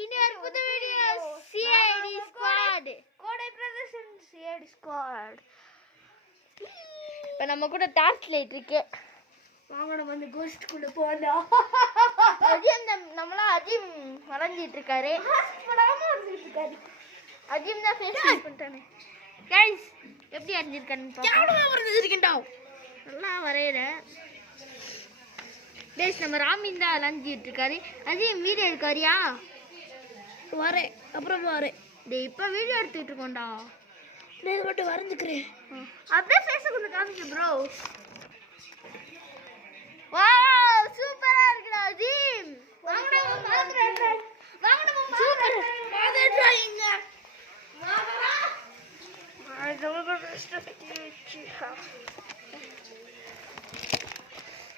இனி ஒரு புது வீடியோ சிஐடி ஸ்குவாட் கோடை பிரதர்ஸ் சிஐடி ஸ்குவாட். இப்போ நம்ம கூட டார்ச் லைட் இருக்கு. வாங்க நம்ம வந்து கோஸ்ட்குள்ள போலாம். அஜிம் அஜிம் வரைஞ்சிட்டு இருக்காரு. அஜிம் தான் ஃபேஸ் பண்ணிட்டானே. गाइस எப்படி வரைஞ்சிருக்கான்னு பாருங்க. கேவலமா வரைஞ்சிருக்கேன்டா. நல்லா வரையற. गाइस நம்ம ராமின் தான் வரைஞ்சிட்டு இருக்காரு. அஜிம் வீடியோ எடுக்கறியா? வரேன் அப்புறம் வரேன். டேய் இப்ப வீடியோ எடுத்துட்டு இருக்கோம்டா. நான் மட்டும் வரைஞ்சுக்கிறேன். அப்படியே ஃபேஸ் கொஞ்சம் காமிங்க ப்ரோ. வாவ் சூப்பரா இருக்குடா அஜிம். வாங்கடா சூப்பர் மாதிரி டிராயிங்.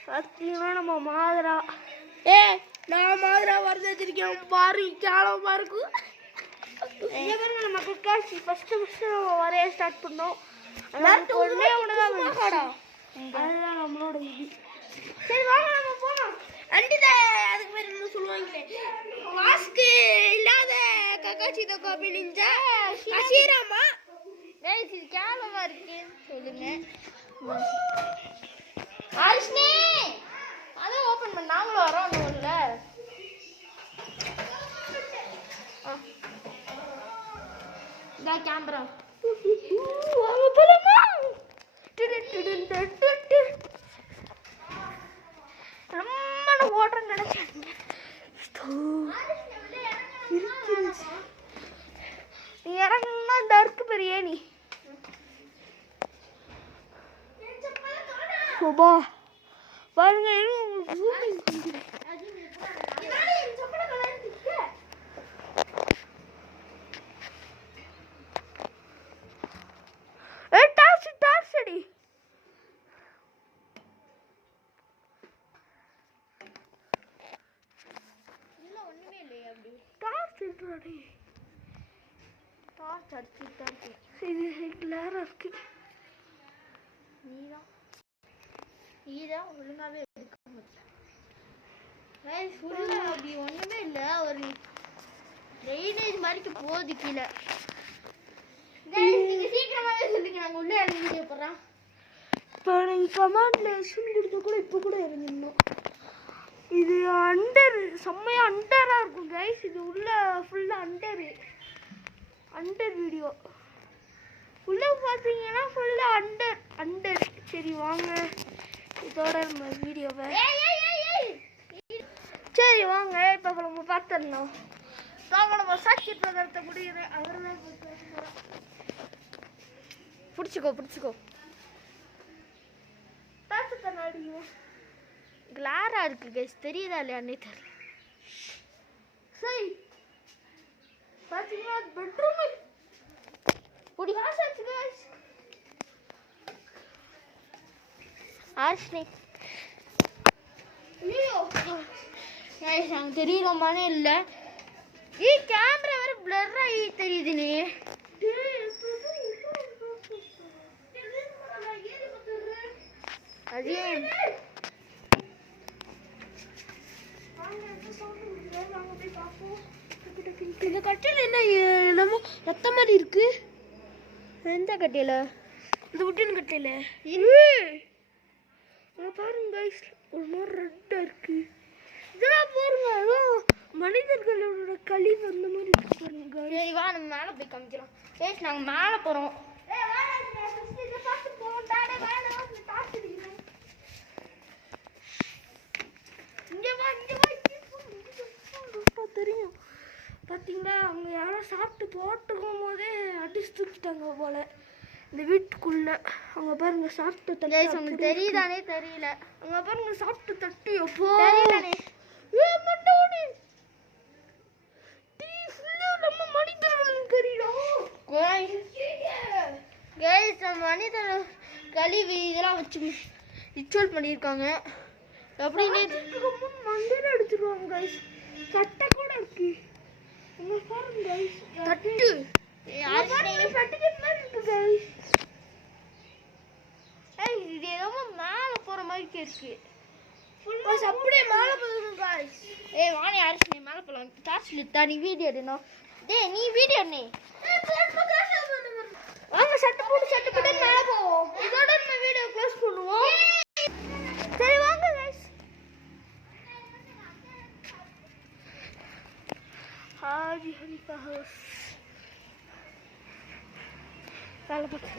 சத்தியமா நம்ம மாதிரா நான் மாதிரா வரைஞ்சிருக்கேன் பாரு. கேவலமா இருக்கும். நம்ம குக்காசி ஃபர்ஸ்ட் நம்ம வரைய ஸ்டார்ட் பண்ணோம். அதுதான் நம்மளோட இது. சரி வாங்க நம்ம போனோம். அண்டிதா அதுக்கு பேர் என்ன சொல்லுவாங்களே, மாஸ்க் இல்லாத கக்காச்சி தோக்கா பிளிஞ்ச அசீராமா. गाइस இது கேவலமா இருக்கு சொல்லுங்க. ஆஷ்னி அத ஓபன் பண்ண நாங்களும் வரோம் உள்ள. இந்த கேமரா வாங்க போலாமா. ரொம்ப ஓட்டம் நினைச்சேன். இறங்குனா டர்க்கு பிரியாணி. சோபா பாருங்க. டார்ச் அடிச்சுட்டா இருக்கு. இது கிளாரா இருக்கு. நீதான் ஒழுங்காவே எடுக்க முடியல. ஃபுல்லா அப்படி ஒண்ணுமே இல்ல. ஒரு ட்ரைனேஜ் மாதிரிக்கு போகுது கீழே. நீங்க சீக்கிரமாவே சொல்லுங்க, நாங்க உள்ள இறங்கி வீடியோ போடுறோம். இப்போ நீங்கள் கமாண்ட்ல எஸ்ன்னு கொடுத்து கூட இப்போ கூட இறங்கிடணும். இது அண்டர் செம்மையா அண்டராக இருக்கும் கைஸ். இது உள்ள ஃபுல்லாக அண்டர் வீடியோ உள்ள பார்த்தீங்கன்னா ஃபுல்லாக அண்டர். சரி வாங்க இதோட நம்ம வீடியோவை சரி வாங்க இப்போ நம்ம பார்த்துடணும். வாங்க நம்ம சாட்சி பிரகாரத்தை முடியுறேன். அவரெல்லாம் பிடிச்சிக்கோ பார்த்து கண்ணாடிங்க. கிளாரா இருக்கு கைஸ், தெரியுதா இல்லையான்னே தெரியல. சரி பார்த்தீங்கன்னா பெட்ரூம் புடி ஆசாச்சு கைஸ். ஆஷ்னி ஐயோ கைஸ் நாங்க தெரியறோமானே இல்ல. கேமரா வேற பிளர் ஆகி தெரியுது. நீ அஜிம் இந்த கட்டில என்ன என்னமோ ரத்த மாதிரி இருக்கு. எந்த கட்டில? இந்த உட்டின் கட்டில பாருங்க கைஸ், ஒரு மாதிரி ரெட்டா இருக்கு. இதெல்லாம் பாருங்க ஏதோ மனிதர்களோட கழிவு அந்த மாதிரி இருக்கு பாருங்க. சரி வா நம்ம மேலே போய் காமிக்கிறோம். கைஸ் நாங்க மேலே போறோம். தெரியும் பார்த்தீங்களா, அவங்க யாரோ சாப்பிட்டு போட்டுக்கும் போதே அடிச்சு தூக்கிட்டாங்க போல இந்த வீட்டுக்குள்ள. அவங்க பாருங்க சாப்பிட்டு தட்டு. உங்களுக்கு தெரியுதானே தெரியல. அவங்க பாருங்க சாப்பிட்டு தட்டு எப்போ தெரியலனே. நம்ம மனிதர்களும் தெரியும் கைஸ் நம்ம மனிதர் கழிவு இதெல்லாம் வச்சு ரிச்சுவல் பண்ணியிருக்காங்க. அப்படின்னு மந்திரம் அடிச்சிருவாங்க கைஸ். சட்டை கூட இருக்கு. இங்க பாருங்க கைஸ் தட்டு. சர்டிஃபிகேட் மாதிரி இருக்கு கைஸ். இது ஏதோ மேலே போற மாதிரி இருக்கு. அப்படியே மேலே போகுது கைஸ். வாணி அரிசி மேலே போலாம். டார்ச் லிட்டா நீ வீடியோ எடுணும். டேய் நீ வீடியோ எடு. வாங்க சட்டை போட்டு மேலே போவோம். இதோட நம்ம வீடியோ க்ளோஸ் பண்ணுவோம். சரி வாங்க गाइस. ஹாஜி ஹனிஃபா ஹவுஸ். காலை பக்கம்